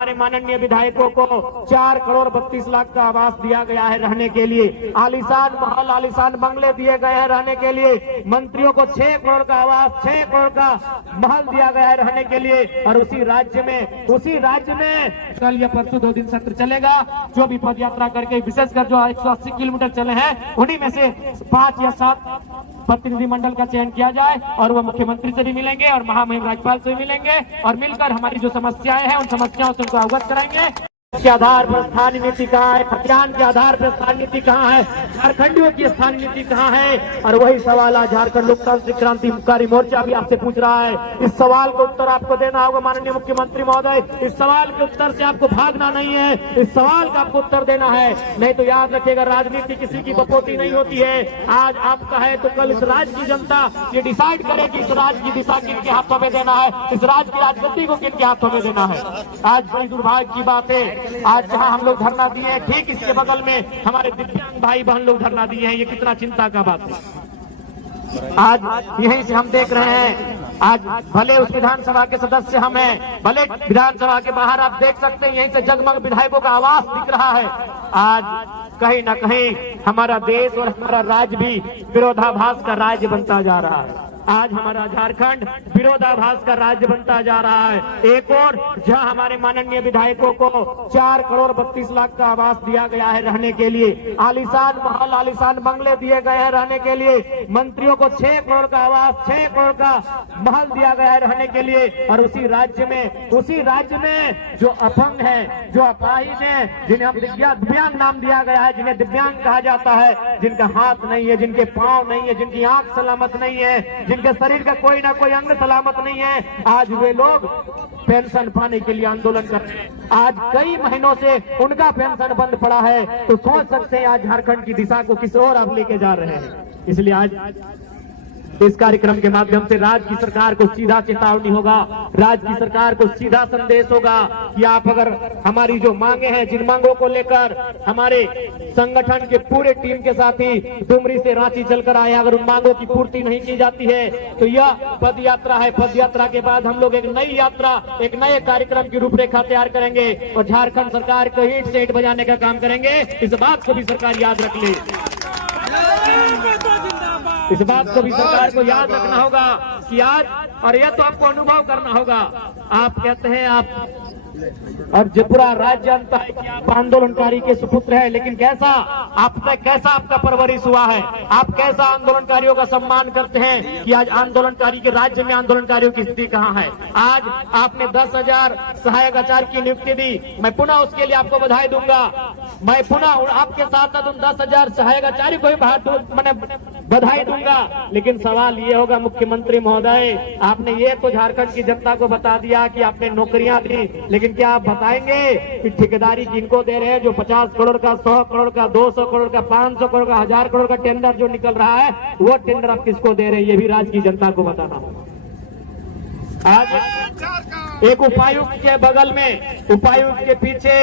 हमारे माननीय विधायकों को 4 करोड़ 32 लाख का आवास दिया गया है रहने के लिए। आलीशान महल, आलीशान बंगले दिए गए हैं रहने के लिए। मंत्रियों को 6 करोड़ का आवास, 6 करोड़ का महल दिया गया है रहने के लिए। और उसी राज्य में कल या परसों 2 दिन सत्र चलेगा। जो भी पद यात्रा करके, विशेषकर जो 180 किलोमीटर चले हैं, उन्हीं में से 5 या 7 प्रतिनिधिमंडल का चयन किया जाए और वो मुख्यमंत्री से भी मिलेंगे और महामहिम राज्यपाल से भी मिलेंगे और मिलकर हमारी जो समस्याएं हैं उन समस्याओं से उनको अवगत कराएंगे। के आधार पर स्थानीय नीति कहाँ है, खतियान के आधार पर स्थानीय नीति कहाँ है, झारखंडियों की स्थानीय नीति कहाँ है। और वही सवाल आज झारखंड लोकतांत्रिक क्रांतिकारी मोर्चा भी आपसे पूछ रहा है। इस सवाल का उत्तर आपको देना होगा माननीय मुख्यमंत्री महोदय। इस सवाल के उत्तर से आपको भागना नहीं है, इस सवाल का आपको उत्तर देना है। नहीं तो याद रखिएगा, राजनीति किसी की बपोती नहीं होती है। आज आपका है तो कल इस राज्य की जनता ये डिसाइड करेगी इस राज्य की दिशा किनके हाथों में देना है, इस राज्य की राजनीति को किनके हाथों में देना है। आज बड़ी दुर्भाग्य की बात है, आज जहां हम लोग धरना दिए हैं, ठीक इसके बगल में हमारे दिव्यांग भाई बहन लोग धरना दिए हैं। ये कितना चिंता का बात है। आज यहीं से हम देख रहे हैं, आज भले उस विधानसभा के सदस्य हम हैं, भले विधानसभा के बाहर आप देख सकते हैं, यहीं से जगमग विधायकों का आवास दिख रहा है। आज कहीं न कहीं हमारा देश और हमारा राज्य भी विरोधाभास का राज्य बनता जा रहा है। आज हमारा झारखंड विरोधाभास का राज्य बनता जा रहा है। एक और जहां हमारे माननीय विधायकों को 4 करोड़ 32 लाख का आवास दिया गया है रहने के लिए। आलीशान महल, आलीशान बंगले दिए गए हैं रहने के लिए। मंत्रियों को 6 करोड़ का आवास, 6 करोड़ का महल दिया गया है रहने के लिए। और उसी राज्य में जो अपंग है, जो अपाहिज है, जिन्हें हम दिव्यांग नाम दिया गया है, जिन्हें दिव्यांग कहा जाता है, जिनका हाथ नहीं है, जिनके पांव नहीं है, जिनकी आंख सलामत नहीं है, जिनके शरीर का कोई ना कोई अंग सलामत नहीं है, आज वे लोग पेंशन पाने के लिए आंदोलन कर रहे हैं। आज कई महीनों से उनका पेंशन बंद पड़ा है। तो सोच सकते हैं आज झारखंड की दिशा को किस ओर आप लेके जा रहे हैं। इसलिए आज इस कार्यक्रम के माध्यम से राज्य की सरकार को सीधा चेतावनी होगा, राज्य की सरकार को सीधा संदेश होगा कि आप अगर हमारी जो मांगे हैं, जिन मांगों को लेकर हमारे संगठन के पूरे टीम के साथी डुमरी से रांची चलकर आए, अगर उन मांगों की पूर्ति नहीं की जाती है तो यह पद यात्रा है। पद यात्रा के बाद हम लोग एक नई यात्रा, एक नए कार्यक्रम की रूपरेखा तैयार करेंगे और झारखंड सरकार को ईंट से ईंट बजाने का काम करेंगे। इस बात को भी सरकार याद रख ले, इस बात को भी सरकार को याद रखना होगा कि आज, और यह तो आपको अनुभव करना होगा। आप कहते हैं आप और पूरा राज्य जानता है कि आप आंदोलनकारी के सुपुत्र हैं, लेकिन कैसा आपका परवरिश हुआ है, आप कैसा आंदोलनकारियों का सम्मान करते हैं कि आज आंदोलनकारी के राज्य में आंदोलनकारियों की स्थिति कहाँ है। आज आपने 10,000 सहायक आचार्य की नियुक्ति दी, मैं पुनः उसके लिए आपको बधाई दूंगा। मैं पुनः आपके साथ उन 10,000 सहायक आचार्य को भी बधाई दूंगा। लेकिन सवाल ये होगा मुख्यमंत्री महोदय, आपने ये तो झारखंड की जनता को बता दिया कि आपने नौकरियां दी, लेकिन क्या आप बताएंगे कि ठेकेदारी किनको दे रहे हैं? जो 50 करोड़ का, 100 करोड़ का, 200 करोड़ का, 500 करोड़ का, 1000 करोड़ का टेंडर जो निकल रहा है, वो टेंडर आप किसको दे रहे हैं? ये भी राज्य की जनता को बताना होगा। आज एक उपायुक्त के बगल में, उपायुक्त के पीछे,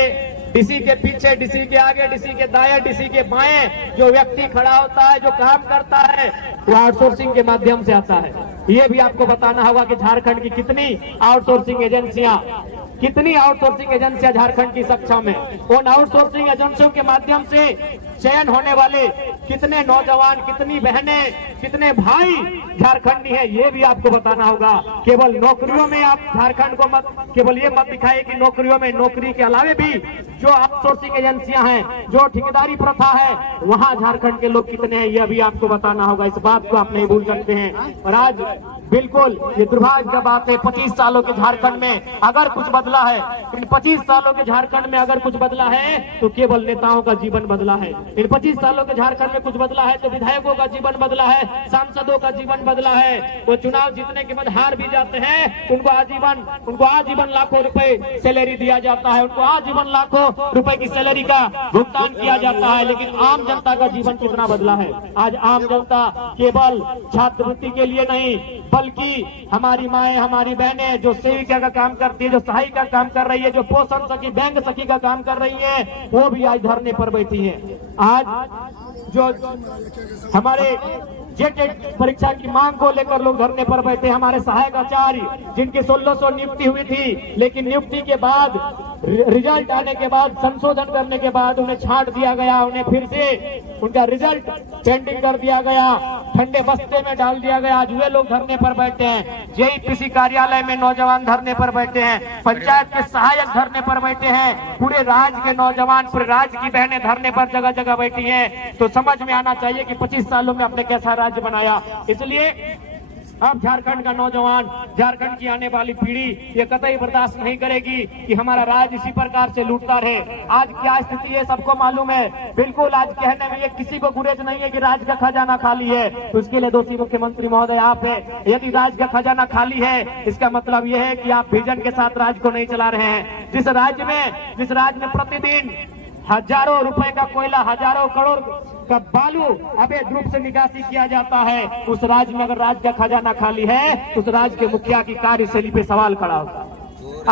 डीसी के पीछे, डीसी के आगे, डीसी के दाएं, डीसी के बाएं जो व्यक्ति खड़ा होता है, जो काम करता है, वो आउटसोर्सिंग के माध्यम से आता है। ये भी आपको बताना होगा कि झारखंड की कितनी आउटसोर्सिंग एजेंसियां झारखंड की सक्षम है। उन आउटसोर्सिंग एजेंसियों के माध्यम से चयन होने वाले कितने नौजवान, कितनी बहनें, कितने भाई झारखंडी हैं, ये भी आपको बताना होगा। केवल नौकरियों में आप झारखंड को केवल ये मत दिखाए कि नौकरियों में, नौकरी के अलावे भी जो आउटसोर्सिंग एजेंसियां हैं, जो ठेकेदारी प्रथा है, वहां झारखंड के लोग कितने हैं, यह भी आपको बताना होगा। इस बात को आप नहीं भूल सकते हैं। और आज बिल्कुल ये दुर्भाग्य का बात है, 25 सालों के झारखंड में अगर कुछ बदला है, इन 25 सालों के झारखंड में अगर कुछ बदला है तो केवल नेताओं का जीवन बदला है। इन 25 सालों के झारखंड में कुछ बदला है तो विधायकों का जीवन बदला है, सांसदों का जीवन बदला है। वो चुनाव जीतने के बाद हार भी जाते हैं, उनको आजीवन लाखों रुपए सैलरी दिया जाता है, उनको आजीवन लाखों रुपए की सैलरी का भुगतान किया जाता है। लेकिन आम जनता का जीवन कितना बदला है? आज आम जनता केवल छात्रवृत्ति के लिए नहीं, बल्कि हमारी माएं, हमारी बहनें जो सेविका का काम करती है, जो सहायिका का काम कर रही है, जो पोषण सखी, बैंक सखी का काम कर रही है, वो भी आज धरने पर बैठी है। आज जो हमारे जेटेट परीक्षा की मांग को लेकर लोग धरने पर बैठे, हमारे सहायक आचार्य जिनकी 1600 नियुक्ति हुई थी, लेकिन नियुक्ति के बाद रिजल्ट आने के बाद, संशोधन करने के बाद उन्हें छांट दिया गया, उन्हें फिर से उनका रिजल्ट पेंडिंग कर दिया गया, ठंडे बस्ते में डाल दिया गया। आज वे लोग धरने पर बैठे हैं, जेईपीसी कार्यालय में नौजवान धरने पर बैठे हैं, पंचायत के सहायक धरने पर बैठे हैं, पूरे राज्य के नौजवान, पूरे राज्य की बहनें धरने पर जगह जगह बैठी हैं। तो समझ में आना चाहिए कि 25 सालों में आपने कैसा राज्य बनाया। इसलिए अब झारखंड का नौजवान, झारखंड की आने वाली पीढ़ी ये कतई बर्दाश्त नहीं करेगी कि हमारा राज्य इसी प्रकार से लूटता रहे। आज क्या स्थिति है सबको मालूम है। बिल्कुल आज कहने में ये किसी को गुरेज नहीं है कि राज्य का खजाना खाली है, तो इसके लिए दोषी मुख्यमंत्री महोदय आप है। यदि राज्य का खजाना खाली है, इसका मतलब यह है कि आप विजन के साथ राज्य को नहीं चला रहे हैं। जिस राज्य में प्रतिदिन हजारों रुपए का कोयला, हजारों करोड़ का बालू अवैध रूप से निकासी किया जाता है, उस राज्य में अगर राज्य का खजाना खाली है तो उस राज्य के मुखिया की कार्यशैली पे सवाल खड़ा होता है।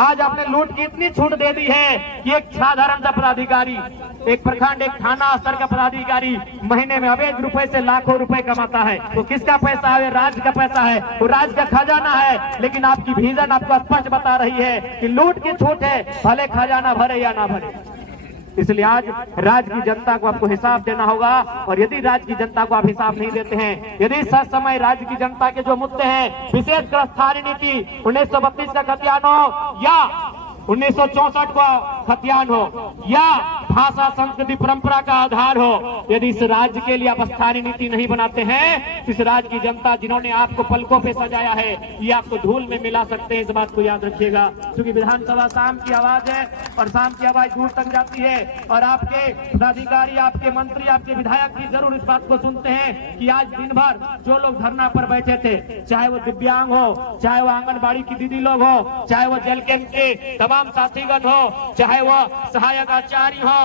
आज आपने लूट की इतनी छूट दे दी है कि एक साधारण सा पदाधिकारी, एक प्रखंड, एक थाना स्तर का पदाधिकारी महीने में अवैध रुपए से लाखों रुपए कमाता है। तो किसका पैसा है? राज्य का पैसा है, वो राज्य का खजाना है। लेकिन आपकी विजन आपको स्पष्ट बता रही है कि लूट की छूट है, भले खजाना भरे या ना भरे। इसलिए आज राज्य की जनता को आपको हिसाब देना होगा। और यदि राज्य की जनता को आप हिसाब नहीं देते हैं, यदि सच समय राज्य की जनता के जो मुद्दे हैं, विशेषकर स्थानीय नीति 1932 का खतियान हो या 1964 का खतियान हो या भाषा संस्कृति परंपरा का आधार हो, यदि इस राज्य के लिए आप स्थानीय नीति नहीं बनाते हैं, इस राज्य की जनता जिन्होंने आपको पलकों पे सजाया है, ये आपको धूल में मिला सकते हैं। इस बात को याद रखिएगा, क्योंकि विधानसभा शाम की आवाज है और शाम की आवाज दूर तक जाती है। और आपके पदाधिकारी, आपके मंत्री, आपके विधायक भी जरूर इस बात को सुनते हैं कि आज दिन भर जो लोग धरना पर बैठे थे, चाहे वो दिव्यांग हो, चाहे वो आंगनबाड़ी की दीदी लोग हो, चाहे वो जेल कैंप के तमाम साथीगण हो, चाहे वो सहायक आचार्य हो,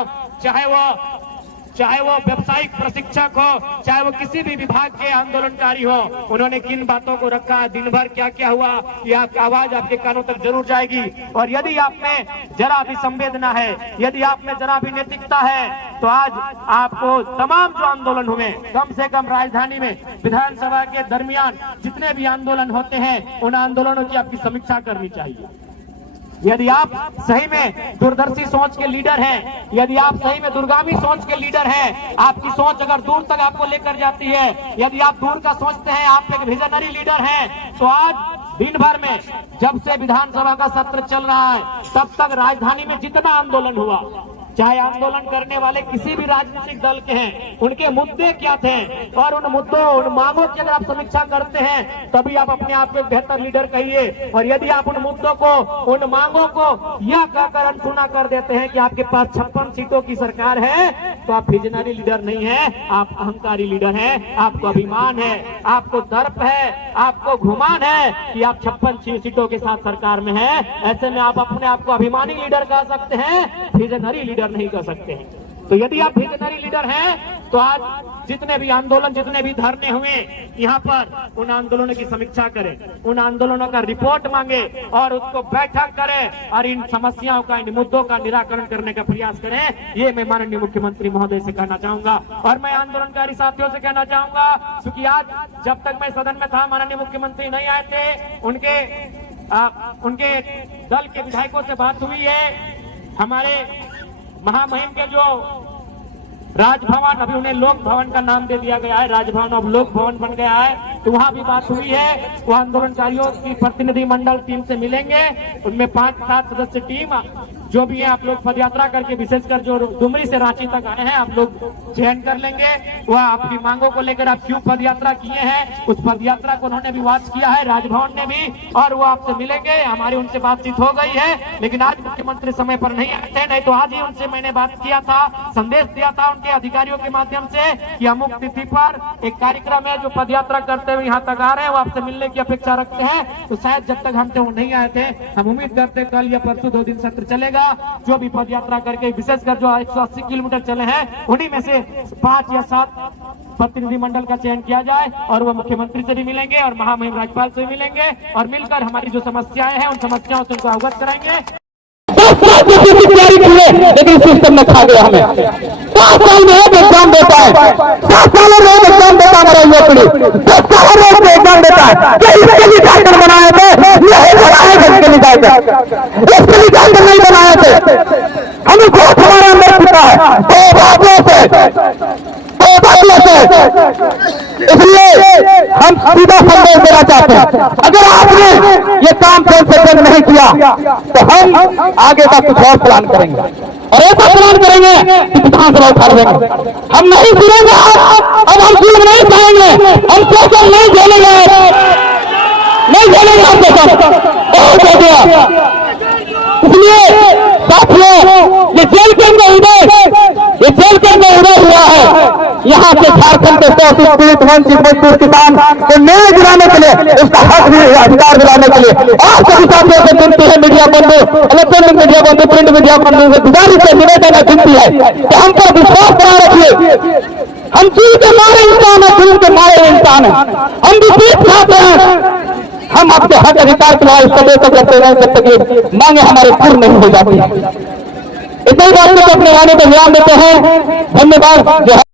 चाहे वो व्यवसायिक प्रशिक्षक हो, चाहे वो किसी भी विभाग के आंदोलनकारी हो, उन्होंने किन बातों को रखा, दिन भर क्या क्या हुआ, ये आपकी आवाज आपके कानों तक जरूर जाएगी। और यदि आप में जरा भी संवेदना है, यदि आप में जरा भी नैतिकता है, तो आज आपको तमाम जो आंदोलन हुए, कम से कम राजधानी में विधानसभा के दरमियान जितने भी आंदोलन होते हैं, उन आंदोलनों की आपकी समीक्षा करनी चाहिए। यदि आप सही में दूरदर्शी सोच के लीडर हैं, यदि आप सही में दूरगामी सोच के लीडर हैं, आपकी सोच अगर दूर तक आपको लेकर जाती है, यदि आप दूर का सोचते हैं, आप एक विजनरी लीडर हैं, तो आज दिन भर में जब से विधानसभा का सत्र चल रहा है, तब तक राजधानी में जितना आंदोलन हुआ, चाहे आंदोलन करने वाले किसी भी राजनीतिक दल के हैं, उनके मुद्दे क्या थे, और उन मुद्दों, उन मांगों की अगर आप समीक्षा करते हैं, तभी आप अपने आप को एक बेहतर लीडर कहिए। और यदि आप उन मुद्दों को, उन मांगों को यह कहकर अनसुना कर देते हैं कि आपके पास 56 सीटों की सरकार है, तो आप विजनरी लीडर नहीं है, आप अहंकारी लीडर हैं। आपको अभिमान है, आपको दर्प है, आपको घुमान है कि आप 56 सीटों के साथ सरकार में है। ऐसे में आप अपने आप को अभिमानी लीडर कह सकते हैं, विजनरी लीडर नहीं कर सकते हैं। तो यदि आप विजनरी लीडर हैं, तो आज जितने भी आंदोलन, जितने भी धरने हुए यहाँ पर, उन आंदोलनों की समीक्षा करें, उन आंदोलनों का रिपोर्ट मांगे और उसको बैठक करें और इन समस्याओं का, इन मुद्दों का निराकरण करने का प्रयास करें। ये मैं माननीय मुख्यमंत्री महोदय से कहना चाहूंगा। और मैं आंदोलनकारी साथियों से कहना चाहूंगा, क्योंकि आज जब तक मैं सदन में था, माननीय मुख्यमंत्री नहीं आए थे, उनके दल के विधायकों से बात हुई है। हमारे महामहिम के जो राजभवन, अभी उन्हें लोक भवन का नाम दे दिया गया है, राजभवन अब लोक भवन बन गया है, तो वहां भी बात हुई है। वो आंदोलनकारियों की प्रतिनिधि मंडल टीम से मिलेंगे, उनमें 5-7 सदस्य टीम जो भी है, आप लोग पदयात्रा करके, विशेषकर जो डुमरी से रांची तक आए हैं, आप लोग चयन कर लेंगे। वह आपकी मांगों को लेकर आप क्यों पदयात्रा किए हैं, उस पदयात्रा को उन्होंने भी वॉच किया है, राजभवन ने भी, और वो आपसे मिलेंगे। हमारी उनसे बातचीत हो गई है, लेकिन आज मुख्यमंत्री समय पर नहीं आए थे, नहीं तो आज ही उनसे मैंने बात किया था, संदेश दिया था उनके अधिकारियों के माध्यम से कि अमुक तिथि पर एक कार्यक्रम है, जो पदयात्रा करते हुए यहाँ तक आ रहे हैं, वो आपसे मिलने की अपेक्षा रखते हैं। तो शायद जब तक हमसे वो नहीं आए थे, हम उम्मीद करते कल या परसों 2 दिन सत्र चलेगा। जो भी पदयात्रा करके, विशेषकर जो 180 किलोमीटर चले हैं, उन्हीं में से 5 या 7 प्रतिनिधि मंडल का चयन किया जाए और वो मुख्यमंत्री से भी मिलेंगे और महामहिम राज्यपाल से भी मिलेंगे और मिलकर हमारी जो समस्याएं हैं, उन समस्याओं से उनको अवगत कराएंगे। लेकिन सिस्टम में खा गया हमें। 5 साल में एक एग्जाम देता है, 7 सालों में एक एग्जाम देता है हमारा युवा पीढ़ी, 10 सालों में एक एग्जाम देता है। क्या इसके लिए जाकर बनाए थे? नहीं बनाए थे इसके लिए जाकर, इसके लिए जाकर नहीं बनाए थे। हमें बहुत हमारे अंदर पिता है दो बातों से, इसलिए हम सीधा संदेश देना चाहते हैं, अगर आपने ये काम जल्द से जल्द नहीं किया तो हम आगे का कुछ और प्लान करेंगे, और ऐसा प्लान करेंगे कि विधानसभा उखाड़ देंगे। हम नहीं सुनेंगे, अब हम जुल्म नहीं सहेंगे, हम शोषण नहीं झेलेंगे, नहीं झेलेंगे हम शोषण, बहुत हो गया। इसलिए साथियों, ये जेल के अंदर उदय हुआ है, यहाँ के झारखंड के 130 पीड़ित वंचित मजदूर किसान को न्याय दिलाने के लिए, उसका हक भी अधिकार दिलाने के लिए आज सभी साथियों से विनती है, मीडिया बंधु, इलेक्ट्रॉनिक मीडिया बंधु, प्रिंट मीडिया बंधु से गुजारिश है, निवेदन है, विनती है कि हम पर विश्वास बना रखिए। हम दिल के मारे इंसान है, दिल के मारे इंसान है, हम भी पीठ खाते हैं। हम आपके हक अधिकार के लिए सदैव तक करते रहे जब तक ये मांगे हमारे पूर्ण नहीं हो जाती है। इतनी बात को अपने आने पर ध्यान देते हैं। धन्यवाद।